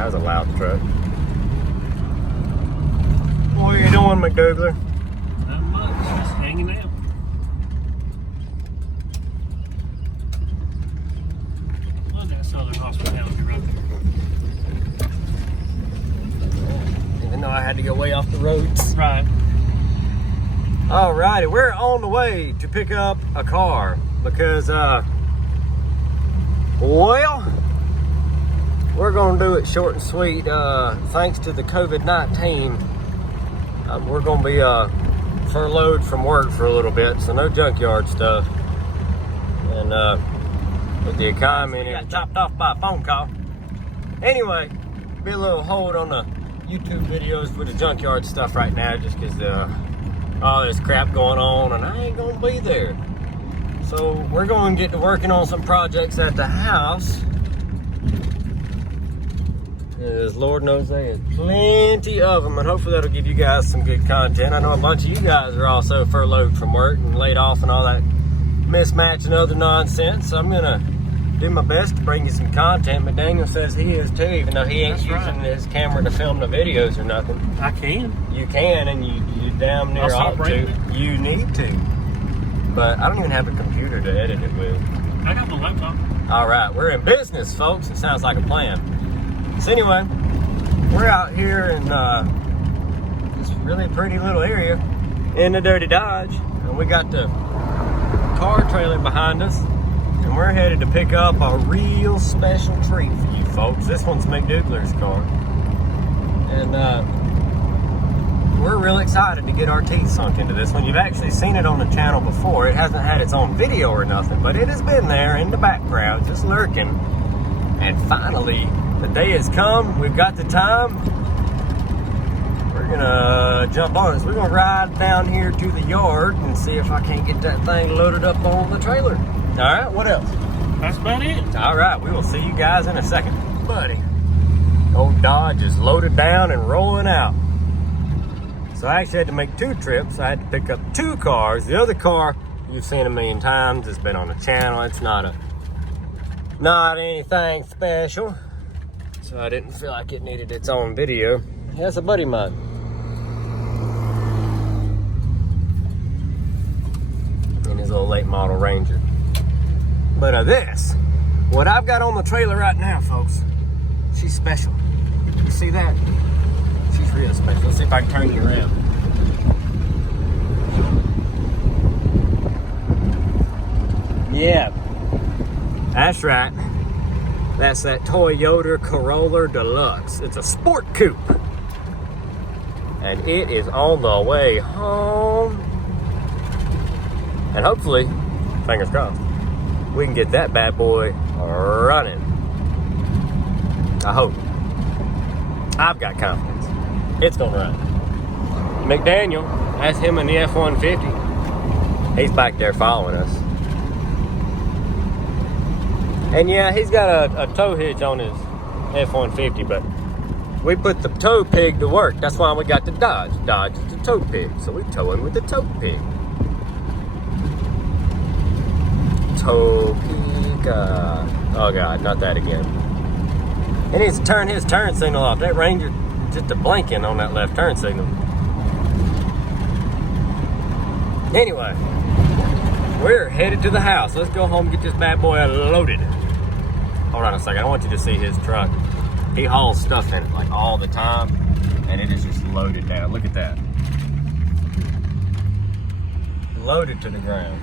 That was a loud truck. What are you doing, McDougler? Not much, just hanging out. Look at that Southern hospitality right there. Even though I had to go way off the roads. Right. Alrighty, we're on the way to pick up a car because, well, we're gonna do it short and sweet. Thanks to the COVID-19, we're gonna be furloughed from work for a little bit, so no junkyard stuff. And with the economy, it got chopped off by a phone call. Anyway, be a little hold on the YouTube videos for the junkyard stuff right now, just because all this crap going on, and I ain't gonna be there. So we're going to get to working on some projects at the house. As Lord knows there's plenty of them, and hopefully that'll give you guys some good content. I know a bunch of you guys are also furloughed from work and laid off and all that mismatch and other nonsense. So I'm gonna do my best to bring you some content. But Daniel says he is too, even though he ain't using his camera to film the videos or nothing. I can. You can, and you damn near ought to. You need to. But I don't even have a computer to edit it with. I got my laptop. All right, we're in business, folks. It sounds like a plan. So anyway, we're out here in this really pretty little area in the Dirty Dodge, and we got the car trailer behind us, and we're headed to pick up a real special treat for you folks. This one's McDougler's car, and we're real excited to get our teeth sunk into this one. You've actually seen it on the channel before. It hasn't had its own video or nothing, but it has been there in the background, just lurking. And finally, the day has come. We've got the time. We're gonna jump on it. So we're gonna ride down here to the yard and see if I can't get that thing loaded up on the trailer. All right, what else? That's about it. All right, we will see you guys in a second. Buddy, old Dodge is loaded down and rolling out. So I actually had to make 2 trips. I had to pick up 2 cars. The other car, you've seen a million times. It's been on the channel. It's not anything special. So I didn't feel like it needed its own video. That's a buddy of mine. In his little late model Ranger. But this, what I've got on the trailer right now, folks, she's special. You see that? She's real special. Let's see if I can turn you around. Yeah, that's right. That's that Toyota Corolla Deluxe. It's a sport coupe. And it is on the way home. And hopefully, fingers crossed, we can get that bad boy running. I hope. I've got confidence. It's gonna run. McDaniel, that's him in the F-150. He's back there following us. And yeah, he's got a tow hitch on his F-150, but we put the tow pig to work. That's why we got the Dodge. Dodge is the tow pig, so we tow him with the tow pig. Tow pig, oh God, not that again. He needs to turn his turn signal off. That Ranger just a blinking on that left turn signal. Anyway, we're headed to the house. Let's go home and get this bad boy loaded. Hold on a second, I want you to see his truck. He hauls stuff in it like all the time, and it is just loaded down. Look at that. Loaded to the ground.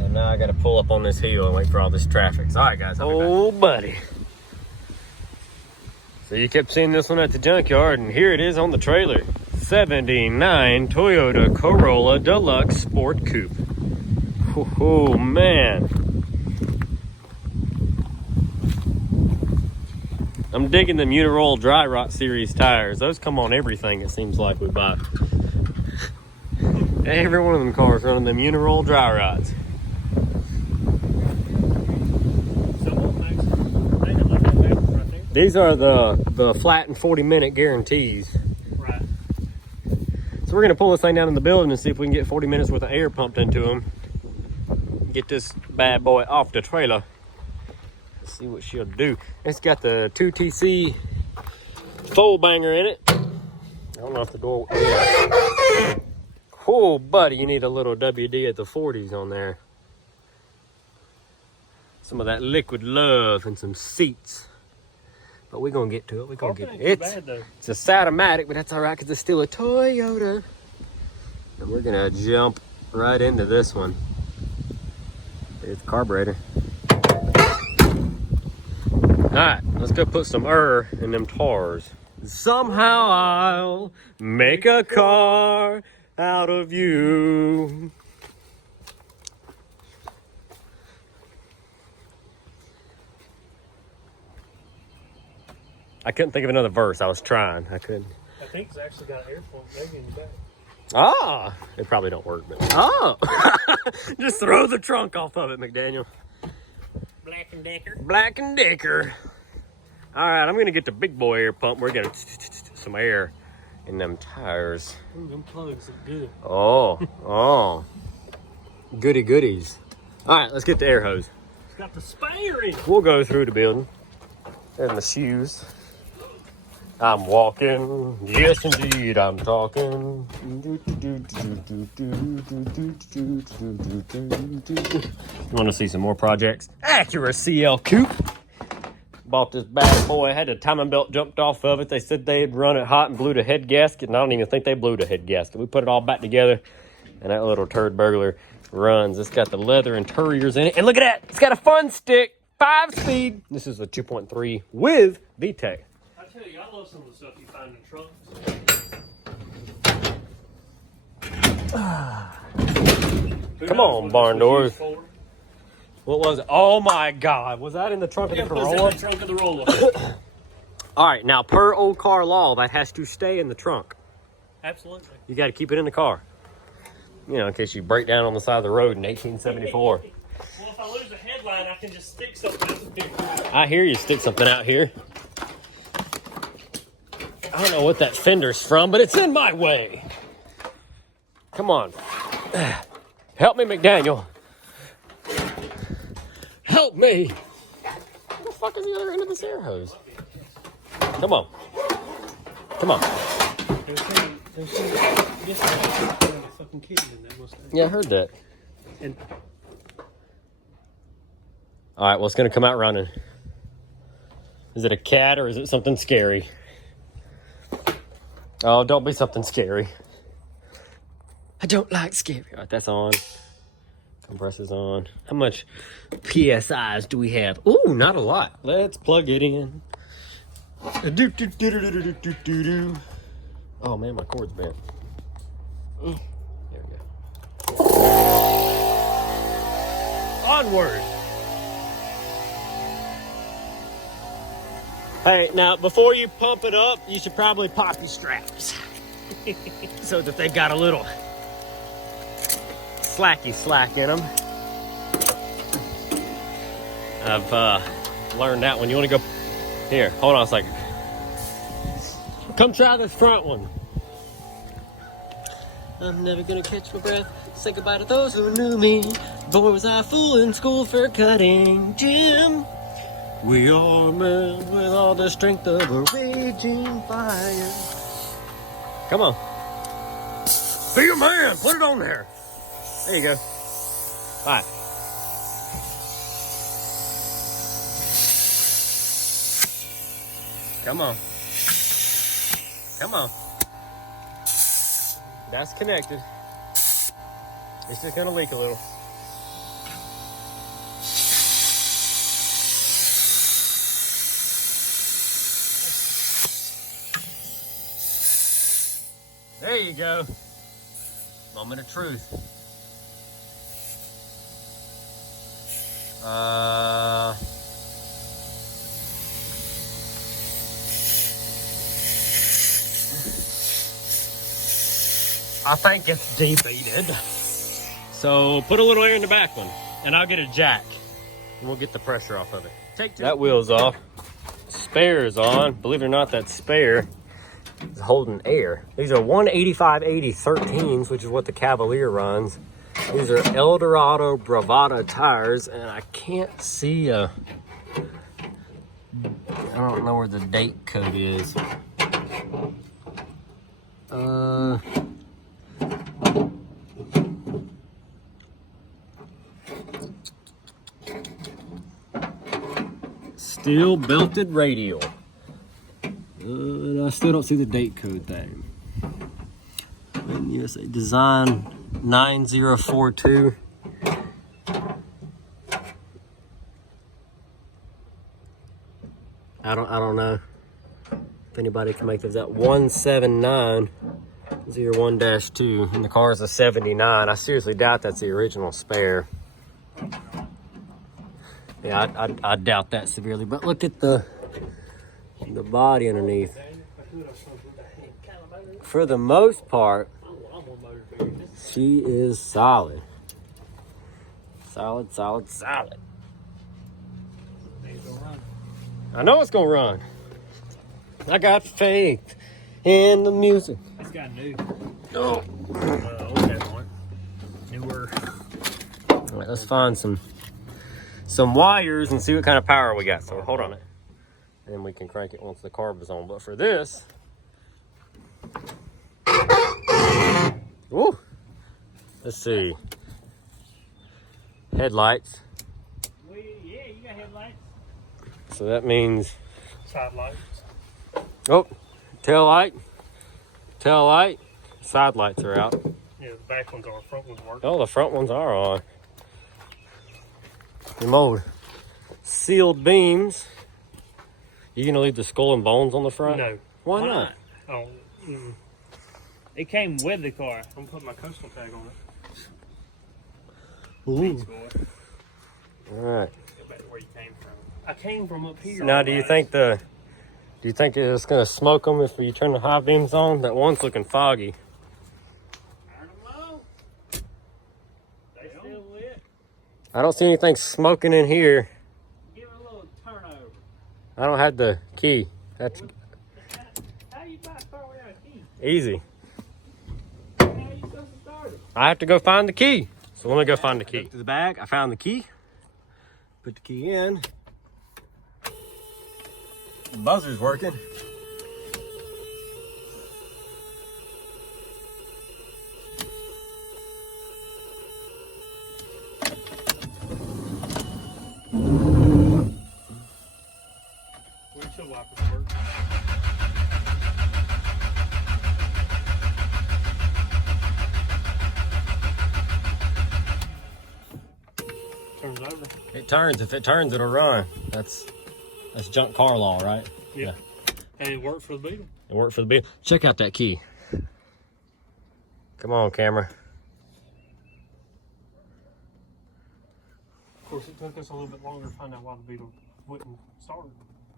And now I gotta pull up on this hill and wait for all this traffic. So, all right, guys. Oh, buddy. So you kept seeing this one at the junkyard, and here it is on the trailer. 79 Toyota Corolla Deluxe Sport Coupe. Oh, man. I'm digging the Uniroll Dry Rot Series tires. Those come on everything, it seems like we buy. Every one of them cars running them Uniroll Dry Rots. These are the flat and 40-minute guarantees. Right. So we're gonna pull this thing down in the building and see if we can get 40 minutes worth of air pumped into them. Get this bad boy off the trailer. Let's see what she'll do. It's got the 2TC fold banger in it. I don't know if the door. Yeah. Oh, buddy, you need a little WD at the 40s on there. Some of that liquid love and some seats. But we're going to get to it. We're going to get to it. It's a Satomatic, but that's all right because it's still a Toyota. And we're going to jump right into this one. There's the carburetor. All right, let's go put some in them tars. Somehow I'll make a car out of you. I couldn't think of another verse. I was trying. I couldn't. I think it's actually got an airflow maybe in the back. Ah, it probably don't work, but oh, just throw the trunk off of it, McDaniel. Black and Decker. Black and Decker. All right, I'm gonna get the big boy air pump. We're gonna some air in them tires. Ooh, them plugs are good. Oh, goody goodies. All right, let's get the air hose. It's got the spare in it. We'll go through the building. And the shoes. I'm walking. Yes, indeed, I'm talking. You want to see some more projects? Acura CL Coupe. Bought this bad boy. Had the timing belt jumped off of it. They said they'd run it hot and blew the head gasket. And I don't even think they blew the head gasket. We put it all back together. And that little turd burglar runs. It's got the leather interiors in it. And look at that. It's got a fun stick. 5-speed. This is a 2.3 with VTEC. I tell you, I love some of the stuff you find in trunks. Come on, barn doors. What was it? Oh my God. Was that in the trunk of the Corolla? In the trunk of the Corolla. All right, now per old car law, that has to stay in the trunk. Absolutely. You got to keep it in the car. You know, in case you break down on the side of the road in 1874. Well, if I lose a headline, I can just stick something out here. I hear you stick something out here. I don't know what that fender's from, but it's in my way. Come on. Help me, McDaniel. Help me. What the fuck is the other end of this air hose? Come on. Come on. There's a fucking kitten in that Mustang. Yeah, I heard that. And all right, well, it's going to come out running. Is it a cat or is it something scary? Oh, don't be something scary. I don't like scary. All right, that's on. Compressor's on. How much PSIs do we have? Ooh, not a lot. Let's plug it in. Oh, man, my cord's bent. There we go. Onward. Hey, now, before you pump it up, you should probably pop your straps. So that they got a little slacky slack in them. I've learned that one. You want to go... Here, hold on a second. Come try this front one. I'm never gonna catch my breath. Say goodbye to those who knew me. Boy, was I a fool in school for cutting gym. We are men with all the strength of a raging fire. Come on. Be a man. Put it on there. There you go. Bye. Come on. Come on. That's connected. It's just gonna leak a little. There you go. Moment of truth. I think it's defeated. So put a little air in the back one, and I'll get a jack, and we'll get the pressure off of it. Take that wheel's off. Spare is on. Believe it or not, that spare is holding air. These are 185/80 13s, which is what the Cavalier runs. These are Eldorado Bravada tires, and I can't see a don't know where the date code is. Steel belted radial. I still don't see the date code thing. USA design 9042. I don't know if anybody can make those out. 17901-2, and the car is a 79. I seriously doubt that's the original spare. Yeah, I doubt that severely. But look at the body underneath. For the most part, she is solid. Solid. I know it's gonna run. I got faith in the music. It's got new. Oh. Okay, one. Newer. All right, let's find some wires and see what kind of power we got. So hold on it. And then we can crank it once the carb is on. But for this, woo, let's see. Headlights. Yeah, you got headlights. So that means, Side lights. oh, tail light, side lights are out. Yeah, the back ones are, front ones work. Oh, the front ones are on. Them old sealed beams. You gonna leave the skull and bones on the front? No. Why not? Oh, it came with the car. I'm putting my coastal tag on it. Ooh. All right. Go back to where you came from. I came from up here. Now, do you think it's gonna smoke them if you turn the high beams on? That one's looking foggy. I don't know. They still lit. I don't see anything smoking in here. Give it a little turnover. I don't have the key. That's How you about to start without a key? easy. How you supposed to start it? I have to go find the key. So let me go find the key. To the bag, I found the key. Put the key in. The buzzer's working. Windshield wipers work. Turns over. It turns. If it turns, it'll run. That's junk car law, right? Yeah. And it worked for the Beetle. It worked for the Beetle. Check out that key. Come on, camera. Of course, it took us a little bit longer to find out why the Beetle wouldn't start.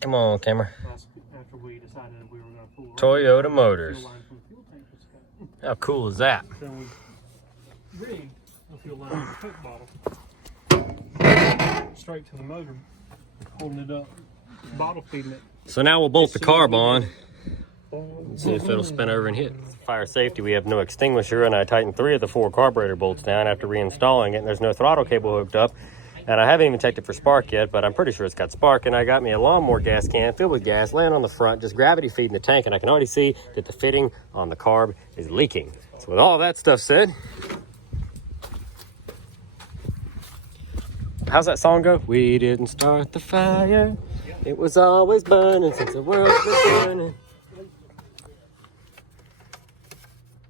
Come on, camera. That's after we decided that we were going to pull Toyota Motors. fuel line from the fuel tank was cut. How cool is that? Then we rigged a fuel line in the Coke bottle straight to the motor, holding it up, bottle feeding it. So now we'll bolt the carb on. See if it'll spin over and hit. Fire safety, we have no extinguisher, and I tightened 3 of the 4 carburetor bolts down after reinstalling it, and there's no throttle cable hooked up. And I haven't even checked it for spark yet, but I'm pretty sure it's got spark. And I got me a lawnmower gas can filled with gas laying on the front, just gravity feeding the tank, and I can already see that the fitting on the carb is leaking. So with all that stuff said, how's that song go? We didn't start the fire. It was always burning since the world was burning.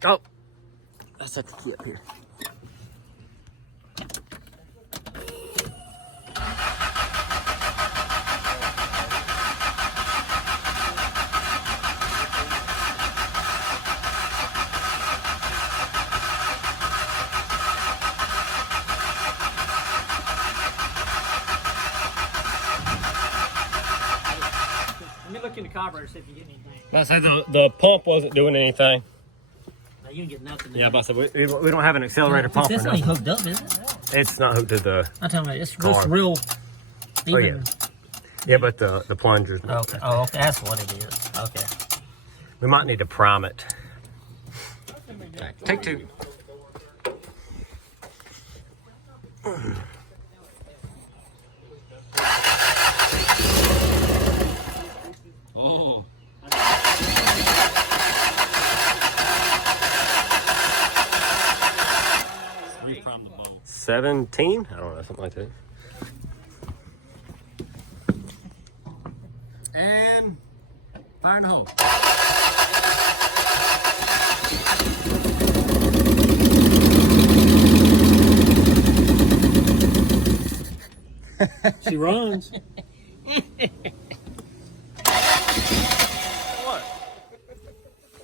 Oh, let's set the key up here. Let me look in the carburetor, see if you get anything. I said the pump wasn't doing anything. No, you didn't get nothing. Yeah, but I said we don't have an accelerator pump or This ain't nothing. hooked up, is it? It's not hooked to the. I'm talking about it's Car. real even. Oh, yeah. Yeah, but the plunger's. Okay. Oh, okay. That's what it is. Okay. We might need to prime it. Okay, take 2. 17. I don't know, something like that. And fire in the hole. She runs. What?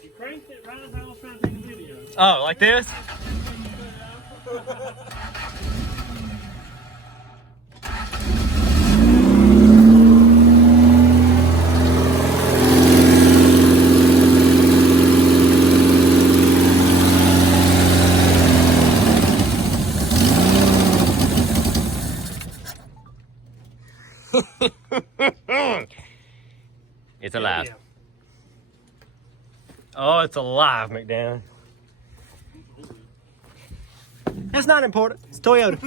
You cranked it right as I was trying to take a video. Oh, like this? It's alive. Yeah. Oh, it's alive, McDown. That's not important. It's Toyota.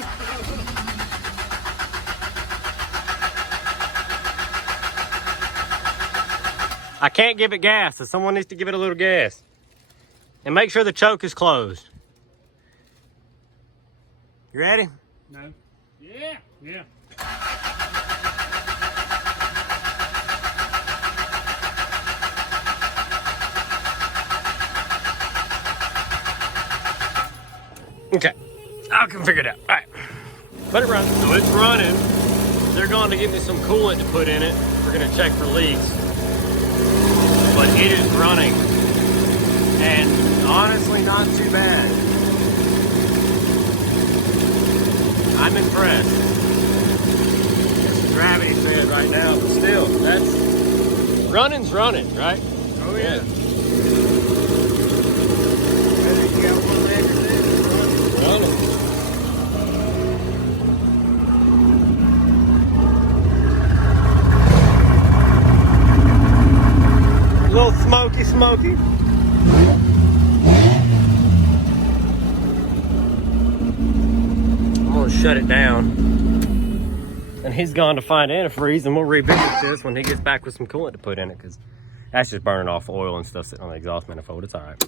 I can't give it gas, so someone needs to give it a little gas. And make sure the choke is closed. You ready? No. Yeah. Yeah. Okay, I can figure it out. All right, let it run. So it's running. They're going to give me some coolant to put in it. We're gonna check for leaks. But it is running. And honestly, not too bad. I'm impressed. As gravity said right now, but still, that's, running's running, right? Oh yeah. A little smoky. I'm gonna shut it down. And he's gone to find antifreeze, and we'll revisit this when he gets back with some coolant to put in it, because that's just burning off oil and stuff sitting on the exhaust manifold. It's all right.